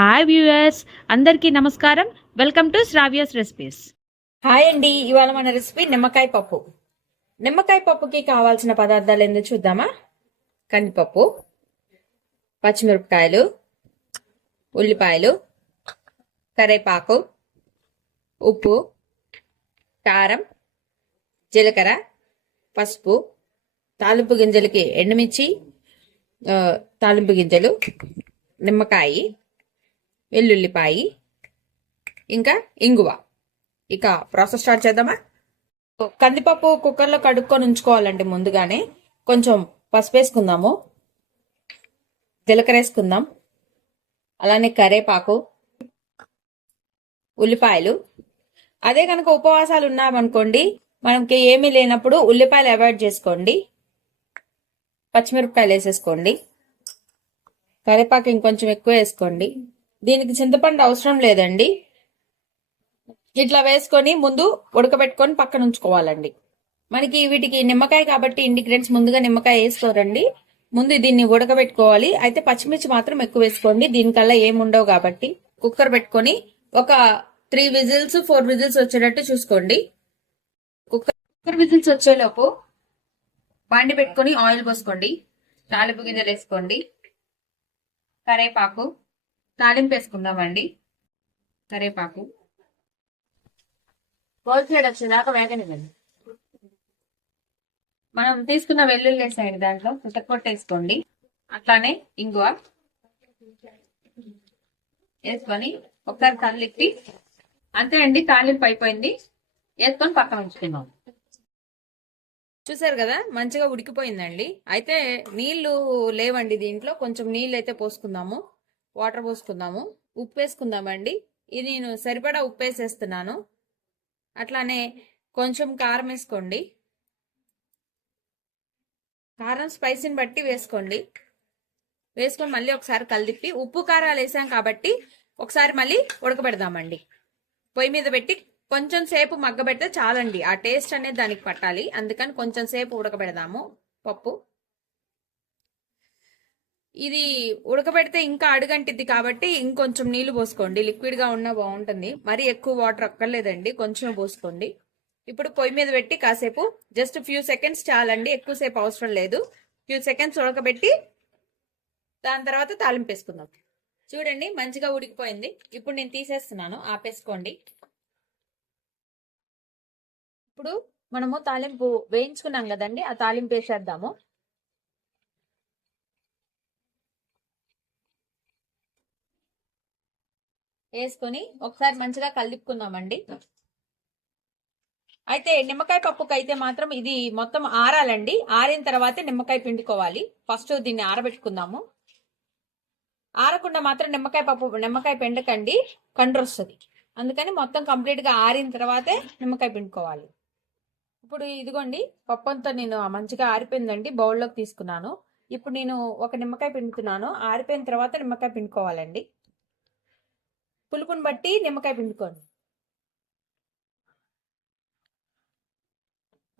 Hi viewers, అందరికీ నమస్కారం. Welcome to Sravya's recipes. Hi అండి. ఇవాళ మన రెసిపీ నిమ్మకాయ పప్పు. నిమ్మకాయ పప్పుకి కావాల్సిన పదార్థాలు ఏందో చూద్దామా. కందిపప్పు, పచ్చిమిరపకాయలు, ఉల్లిపాయలు, కరేపాకు, ఉప్పు, కారం, జీలకర్ర, పసుపు, తాలింపు గింజలకి ఎండుమిర్చి, తాలింపు గింజలు, నిమ్మకాయ, వెల్లుల్లిపాయి, ఇంకా ఇంగువ. ఇక ప్రాసెస్ స్టార్ట్ చేద్దామా. కందిపప్పు కుక్కర్లో కడుక్కొని ఉంచుకోవాలండి. ముందుగానే కొంచెం పసుపు వేసుకుందాము, జీలకర్ర వేసుకుందాం, అలానే కరేపాకు, ఉల్లిపాయలు. అదే కనుక ఉపవాసాలు ఉన్నామనుకోండి, మనకి ఏమీ లేనప్పుడు ఉల్లిపాయలు అవాయిడ్ చేసుకోండి. పచ్చిమిరపకాయలు వేసేసుకోండి, కరేపాకు ఇంకొంచెం ఎక్కువ వేసుకోండి. దీనికి చింతపండు అవసరం లేదండి. ఇట్లా వేసుకొని ముందు ఉడకబెట్టుకొని పక్కన ఉంచుకోవాలండి. మనకి వీటికి నిమ్మకాయ కాబట్టి ఇంగ్రీడియంట్స్ ముందుగా నిమ్మకాయ వేసుకోరండి. ముందు దీన్ని ఉడకబెట్టుకోవాలి. అయితే పచ్చిమిర్చి మాత్రం ఎక్కువ వేసుకోండి, దీనికల్లా ఏముండవు కాబట్టి. కుక్కర్ పెట్టుకొని ఒక 3 విజిల్స్ 4 విజిల్స్ వచ్చేటట్టు చూసుకోండి. కుక్కర్ విజిల్స్ వచ్చేలోపు బాండి పెట్టుకొని ఆయిల్ పోసుకోండి, తాలింపు గింజలు వేసుకోండి, కరేపాకు, తాలింపు వేసుకుందామండి. కరేపాకు గోల్డ్ సైడ్ వచ్చేదాకా వేగనివ్వండి. మనం తీసుకున్న వెల్లుల్లి వేసాయండి, దాంట్లో కొట్టేసుకోండి. అట్లానే ఇంగువ వేసుకొని ఒకసారి కలిపి అంతే అండి. తాలింపు అయిపోయింది, వేసుకొని పక్కన ఉంచుకుందాం. చూసారు కదా, మంచిగా ఉడికిపోయిందండి. అయితే నీళ్లు లేవండి దీంట్లో, కొంచెం నీళ్ళు అయితే పోసుకుందాము. వాటర్ పోసుకుందాము, ఉప్పు వేసుకుందామండి. ఇది నేను సరిపడా ఉప్పు వేసేస్తున్నాను. అట్లానే కొంచెం కారం వేసుకోండి, కారం స్పైసీని బట్టి వేసుకోండి. వేసుకొని మళ్ళీ ఒకసారి కలిపి, ఉప్పు కారాలు వేసాం కాబట్టి ఒకసారి మళ్ళీ ఉడకబెడదామండి. పొయ్యి మీద పెట్టి కొంచెం సేపు మగ్గబెడితే చాలండి, ఆ టేస్ట్ అనేది దానికి పట్టాలి. అందుకని కొంచెం సేపు ఉడకబెడదాము పప్పు. ఇది ఉడకబెడితే ఇంకా అడుగంటిద్ది కాబట్టి ఇంకొంచెం నీళ్లు పోసుకోండి. లిక్విడ్ గా ఉన్నా బాగుంటుంది, మరీ ఎక్కువ వాటర్ అక్కర్లేదండి, కొంచెం పోసుకోండి. ఇప్పుడు పొయ్యి మీద పెట్టి కాసేపు జస్ట్ ఫ్యూ సెకండ్స్ చాలండి, ఎక్కువసేపు అవసరం లేదు. ఫ్యూ సెకండ్స్ ఉడకబెట్టి దాని తర్వాత తాలింపు వేసుకుందాం. చూడండి మంచిగా ఉడికిపోయింది. ఇప్పుడు నేను తీసేస్తున్నాను, ఆపేసుకోండి. ఇప్పుడు మనము తాలింపు వేయించుకున్నాం కదండి, ఆ తాలింపు వేసేద్దాము. వేసుకొని ఒకసారి మంచిగా కలుపుకుందామండి. అయితే నిమ్మకాయ పప్పుకి అయితే మాత్రం ఇది మొత్తం ఆరాలండి. ఆరిన తర్వాతే నిమ్మకాయ పిండుకోవాలి. ఫస్ట్ దీన్ని ఆరబెట్టుకుందాము. ఆరకుండా మాత్రం నిమ్మకాయ పిండకండి, కండ్రు వస్తుంది. అందుకని మొత్తం కంప్లీట్ గా ఆరిన తర్వాతే నిమ్మకాయ పిండుకోవాలి. ఇప్పుడు ఇదిగోండి, పప్పు అంతా నేను మంచిగా ఆరిపోయిందండి, బౌల్లోకి తీసుకున్నాను. ఇప్పుడు నేను ఒక నిమ్మకాయ పిండుతున్నాను. ఆరిపోయిన తర్వాత నిమ్మకాయ పిండుకోవాలండి. పులుపుని బట్టి నిమ్మకాయ పిండుకోండి.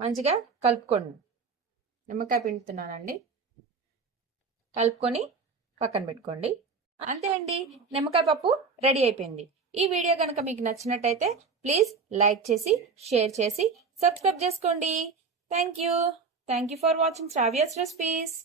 మంచిగా కలుపుకోండి. నిమ్మకాయ పిండుతున్నానండి, కలుపుకొని పక్కన పెట్టుకోండి. అంతే అండి, నిమ్మకాయ పప్పు రెడీ అయిపోయింది. ఈ వీడియో కనుక మీకు నచ్చినట్టయితే ప్లీజ్ లైక్ చేసి, షేర్ చేసి, సబ్స్క్రైబ్ చేసుకోండి. Thank you for watching Sravya's recipes.